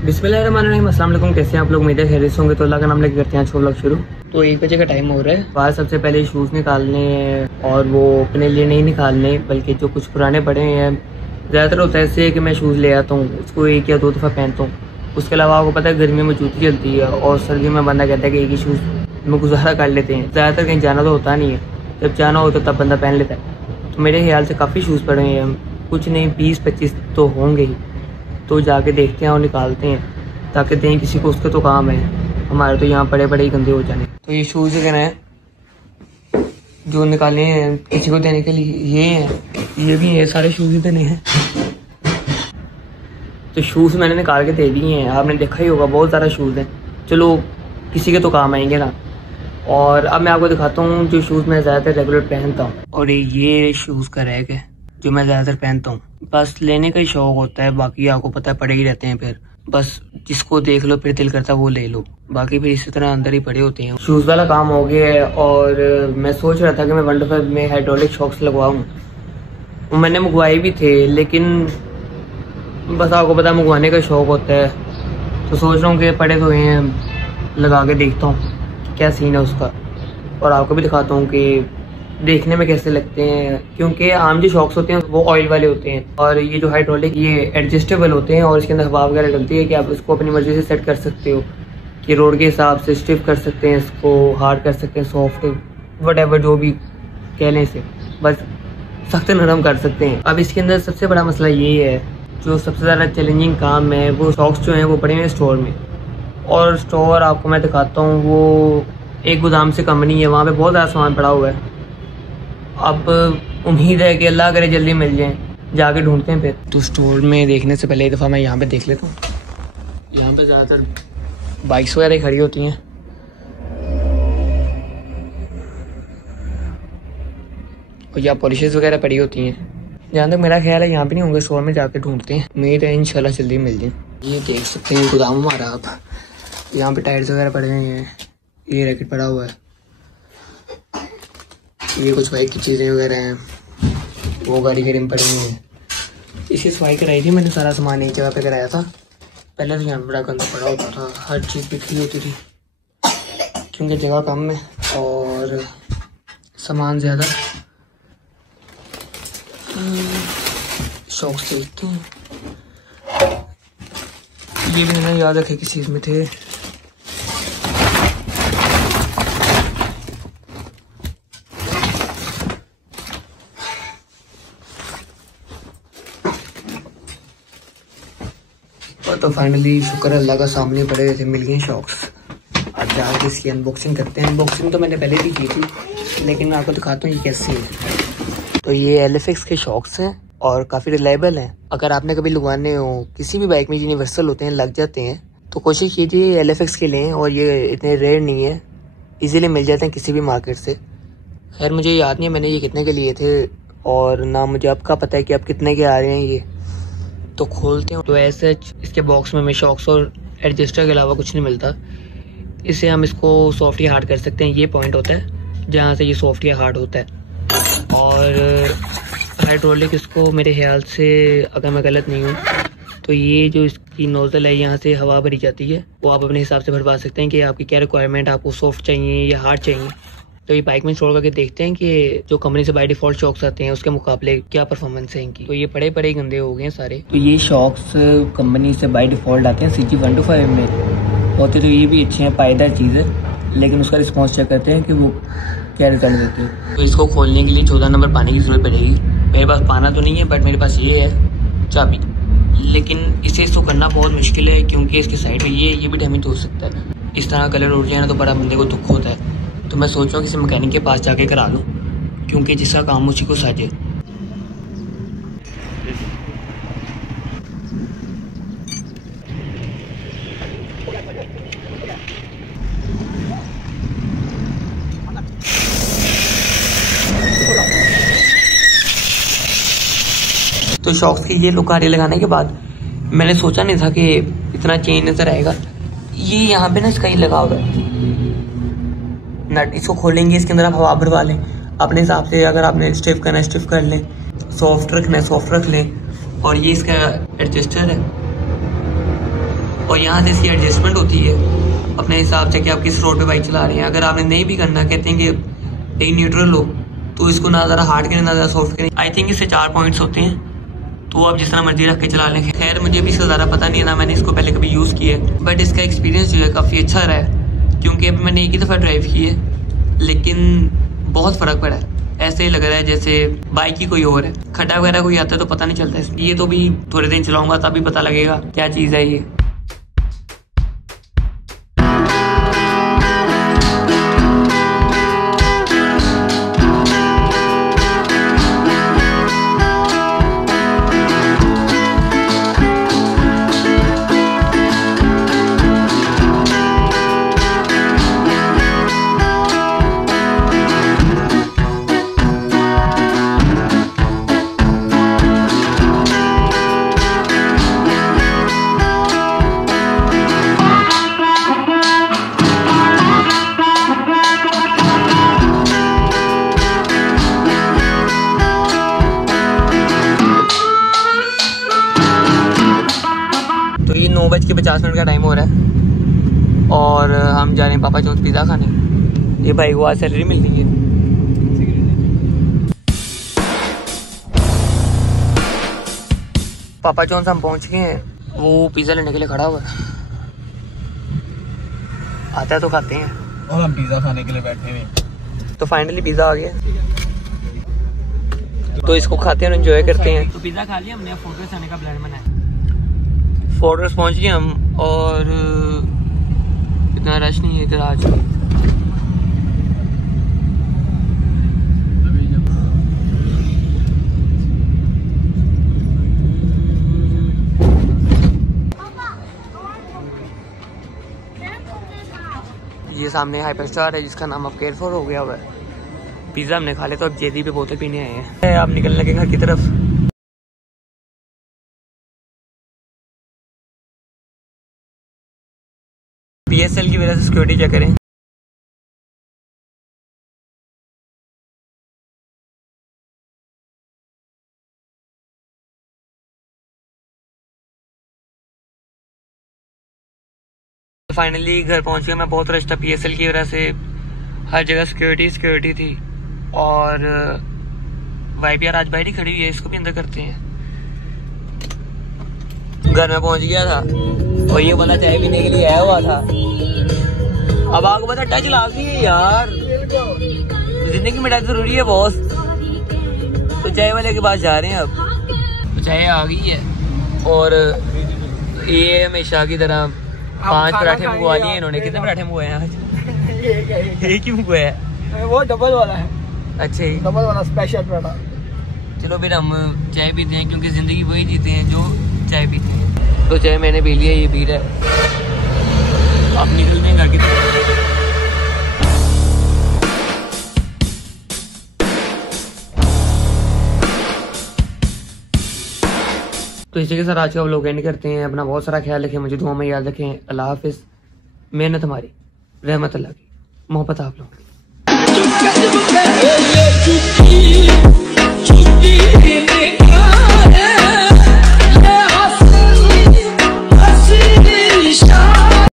बिस्मिल्लाहिर्रहमानिर्रहीम, अस्सलाम वालेकुम। कैसे हैं आप लोग? उम्मीद है खैरियत होंगे। तो अल्लाह का नाम लेकर करते हैं आज शुरू। तो 1 बजे का टाइम हो रहा है। बाहर सबसे पहले शूज़ निकालने और वो अपने लिए नहीं निकालने, बल्कि जो कुछ पुराने पड़े हैं। ज़्यादातर होता है ऐसे कि मैं शूज़ ले आता हूँ, उसको 1 या 2 दफ़ा पहनता हूँ। उसके अलावा आपको पता है गर्मियों में जूती चलती है और सर्दियों में बंदा कहता है कि एक ही शूज़ में गुजारा कर लेते हैं। ज़्यादातर कहीं जाना तो होता नहीं है, जब जाना हो तो तब बंदा पहन लेता है। तो मेरे ख्याल से काफ़ी शूज़ पड़े हैं, कुछ नहीं 20-25 तो होंगे ही। तो जाके देखते हैं और निकालते हैं ताकि दें किसी को, उसके तो काम है। हमारे तो यहाँ बड़े बड़े ही गंदे हो जाने। तो ये शूज़ कहना है जो निकाले हैं किसी को देने के लिए, ये हैं, ये भी है, सारे शूज़ ही देने हैं। तो शूज़ मैंने निकाल के दे दिए हैं। आपने देखा ही होगा बहुत ज़्यादा शूज़ हैं, चलो किसी के तो काम आएंगे ना। और अब मैं आपको दिखाता हूँ जो शूज़ मैं ज़्यादातर रेगुलर पहनता हूँ। और ये शूज़ का रैक है जो मैं ज़्यादातर पहनता हूँ। बस लेने का ही शौक होता है, बाकी आपको पता है पड़े ही रहते हैं। फिर बस जिसको देख लो फिर दिल करता है वो ले लो, बाकी फिर इसी तरह अंदर ही पड़े होते हैं। शूज़ वाला काम हो गया है और मैं सोच रहा था कि मैं वंडरफुल में हाइड्रोलिक शॉक्स लगवाऊँ। मैंने मंगवाए भी थे, लेकिन बस आपको पता है मंगवाने का शौक होता है, तो सोच रहा हूँ कि पड़े तो हैं, लगा के देखता हूँ क्या सीन है उसका, और आपको भी दिखाता हूँ कि देखने में कैसे लगते हैं। क्योंकि आम जो शॉक्स होते हैं वो ऑयल वाले होते हैं, और ये जो हाइड्रोलिक ये एडजस्टेबल होते हैं और इसके अंदर हवा वगैरह डलती है कि आप इसको अपनी मर्जी से सेट कर सकते हो कि रोड के हिसाब से स्टिफ कर सकते हैं, इसको हार्ड कर सकते हैं, सॉफ्ट, वट जो भी कह लें इसे, बस सख्त नरम कर सकते हैं। अब इसके अंदर सबसे बड़ा मसला ये है, जो सबसे ज़्यादा चैलेंजिंग काम है, वो शॉक्स जो हैं वो पड़े हुए हैं स्टोर में। और स्टोर आपको मैं दिखाता हूँ, वो एक गोदाम से कम नहीं है, वहाँ पे बहुत ज़्यादा सामान पड़ा हुआ है। अब उम्मीद है कि अल्लाह करे जल्दी मिल जाए, जाके ढूंढते हैं फिर। तो स्टोर में देखने से पहले एक दफ़ा मैं यहाँ पे देख लेता हूँ। यहाँ पे ज़्यादातर बाइक्स वगैरह खड़ी होती हैं, और यहाँ पॉलिशेस वगैरह पड़ी होती हैं। जहाँ तक मेरा ख्याल है यहाँ पे नहीं होंगे, स्टोर में जाके ढूंढते हैं, उम्मीद है इंशाल्लाह जल्दी मिल जाए। ये देख सकते हैं गोदाम हमारा। आप यहाँ पे टायर्स वगैरह पड़े हुए हैं, ये रैकेट पड़ा हुआ है, ये कुछ बाइक की चीज़ें वगैरह हैं, वो गाड़ी के रिम पड़ी हुई हैं। इसी सफाई कराई थी मैंने, सारा सामान एक जगह पे कराया था। पहले तो यहाँ बड़ा गंदा पड़ा होता था, हर चीज़ बिखरी होती थी क्योंकि जगह कम है और सामान ज़्यादा। शौक से देखते हैं, ये भी मैंने याद रखे किस चीज़ में थे। तो फाइनली शुक्र अल्लाह का, सामने पड़े हुए थे, मिल गए शॉक्स। अब जाके इसकी अनबॉक्सिंग करते हैं। अनबॉक्सिंग तो मैंने पहले भी की थी, लेकिन मैं आपको दिखाता हूँ ये कैसे है। तो ये LFX के शॉक्स हैं और काफ़ी रिलायबल हैं। अगर आपने कभी लगवाने हो, किसी भी बाइक में यूनिवर्सल होते हैं, लग जाते हैं, तो कोशिश कीजिए LFX के लें। और ये इतने रेयर नहीं है, ईजिली मिल जाते हैं किसी भी मार्केट से। खैर मुझे याद नहीं है मैंने ये कितने के लिए थे, और ना मुझे आपका पता है कि अब कितने के आ रहे हैं ये। तो खोलते हैं। तो ऐसे इसके बॉक्स में हमें शॉक्स और एडजस्टर के अलावा कुछ नहीं मिलता। इससे हम इसको सॉफ्ट या हार्ड कर सकते हैं। ये पॉइंट होता है जहाँ से ये सॉफ्ट या हार्ड होता है। और हाइड्रोलिक इसको मेरे ख्याल से, अगर मैं गलत नहीं हूँ, तो ये जो इसकी नोज़ल है यहाँ से हवा भरी जाती है, वो आप अपने हिसाब से भरवा सकते हैं कि आपकी क्या रिक्वायरमेंट, आपको सॉफ्ट चाहिए या हार्ड चाहिए। तो ये बाइक में इंस्टॉल करके देखते हैं कि जो कंपनी से बाय डिफ़ॉल्ट शॉक्स आते हैं उसके मुकाबले क्या परफॉर्मेंस है इनकी। तो ये पड़े पड़े गंदे हो गए हैं सारे। तो ये शॉक्स कंपनी से बाय डिफ़ॉल्ट आते हैं CG125 में होते, तो ये भी अच्छे हैं, पायदार चीज़ है, लेकिन उसका रिस्पॉन्स चेक करते हैं कि वो क्या रिजल्ट देते हैं। तो इसको खोलने के लिए 14 नंबर पानी की ज़रूरत पड़ेगी। मेरे पास पाना तो नहीं है, बट मेरे पास ये है चाबी, लेकिन इसे इसको करना बहुत मुश्किल है क्योंकि इसके साइड में ये भी डैमेज हो सकता है। इस तरह कलर उड़ जाए ना तो बड़ा बंदे को दुख होता है। तो मैं सोच रहा हूँ किसी मैकेनिक के पास जाके करा लूँ, क्योंकि जिसका काम उसी को साझे। तो शॉक्स की ये लुकारी लगाने के बाद मैंने सोचा नहीं था कि इतना चेंज नजर आएगा। ये यहाँ पे ना इसका ही लगा हुआ है नट। इसको खोलेंगे, इसके अंदर आप हवा भरवा लें अपने हिसाब से। अगर आपने स्टिफ करना है स्टिफ कर लें, सॉफ्ट रखना है सॉफ्ट रख लें। और ये इसका एडजस्टर है और यहाँ से इसकी एडजस्टमेंट होती है अपने हिसाब से कि आप किस रोड पे बाइक चला रहे हैं। अगर आपने नहीं भी करना, कहते हैं कि यही न्यूट्रल हो, तो इसको ना ज़्यादा हार्ड करें ना ज़्यादा सॉफ्ट करें। आई थिंक इससे 4 पॉइंट्स होते हैं, तो आप जिस तरह मर्जी रख के चला लें। खैर मुझे भी इसका ज़्यादा पता नहीं था, मैंने इसको पहले कभी यूज़ किया है, बट इसका एक्सपीरियंस जो है काफ़ी अच्छा रहा है, क्योंकि अभी मैंने एक ही दफ़ा ड्राइव की है, लेकिन बहुत फ़र्क पड़ा है। ऐसे ही लग रहा है जैसे बाइक ही कोई और है। खड्डा वगैरह कोई आता है तो पता नहीं चलता है। ये तो भी थोड़े दिन चलाऊंगा तभी पता लगेगा क्या चीज़ है ये। तो ये 9:50 का टाइम हो रहा है और हम जा रहे हैं पापा जॉन्स पिज़्ज़ा खाने। ये भाई को आज सैलरी मिल रही है। पापा जॉन्स हम पहुंच गए हैं, वो पिज़्ज़ा लेने के लिए खड़ा हुआ है। आता है तो खाते हैं, और हम पिज़्ज़ा खाने के लिए बैठे हुए। तो फाइनली पिज़्ज़ा आ गया, तो इसको खाते हैं और एंजॉय करते हैं। तो पिज़्ज़ा खा लिया हमने, फोर्ट्रेस आने का प्लान बनाया। फोर्ट्रेस पहुंच गए हम और इतना रश नहीं है इधर आज। ये सामने हाइपर स्टार है जिसका नाम अब केयरफॉर हो गया हुआ है। पिज़्ज़ा हमने खा लिया, तो अब जेदी पे बोतल पीने आए हैं। आप निकलने लगे घर की तरफ। PSL की वजह से सिक्योरिटी चेक करें। फाइनली घर पहुंच गया मैं। बहुत रश था PSL की वजह से, हर जगह सिक्योरिटी थी। और YPR आज बाइक ही खड़ी हुई है, इसको भी अंदर करते हैं। घर में पहुंच गया था और ये वाला चाय पीने के लिए आया हुआ था। अब आपको पता टच लाती है यार, जिंदगी में टच जरूरी है बॉस। तो चाय वाले के पास जा रहे हैं अब। तो चाय आ गई है और ये हमेशा की तरह 5 पराठे मंगवा लिए इन्होंने। कितने पराठे मंगवाए हैं आज? एक ही मंगवाया है, वो डबल वाला है। अच्छा ही डबल वाला स्पेशल पराठा। चलो फिर हम चाय पीते हैं, क्योंकि जिंदगी वही जीते हैं जो चाय पीते हैं। तो चाय मैंने पी लिया, ये पी रहा है। अब निकलते हैं घर की तरफ। तो इसी के साथ आज का व्लॉग एंड करते हैं। अपना बहुत सारा ख्याल रखें, मुझे दुआ में याद रखें। अल्लाह हाफिज़। मेहनत हमारी, रहमत अल्लाह की, मोहब्बत आप लोगों की।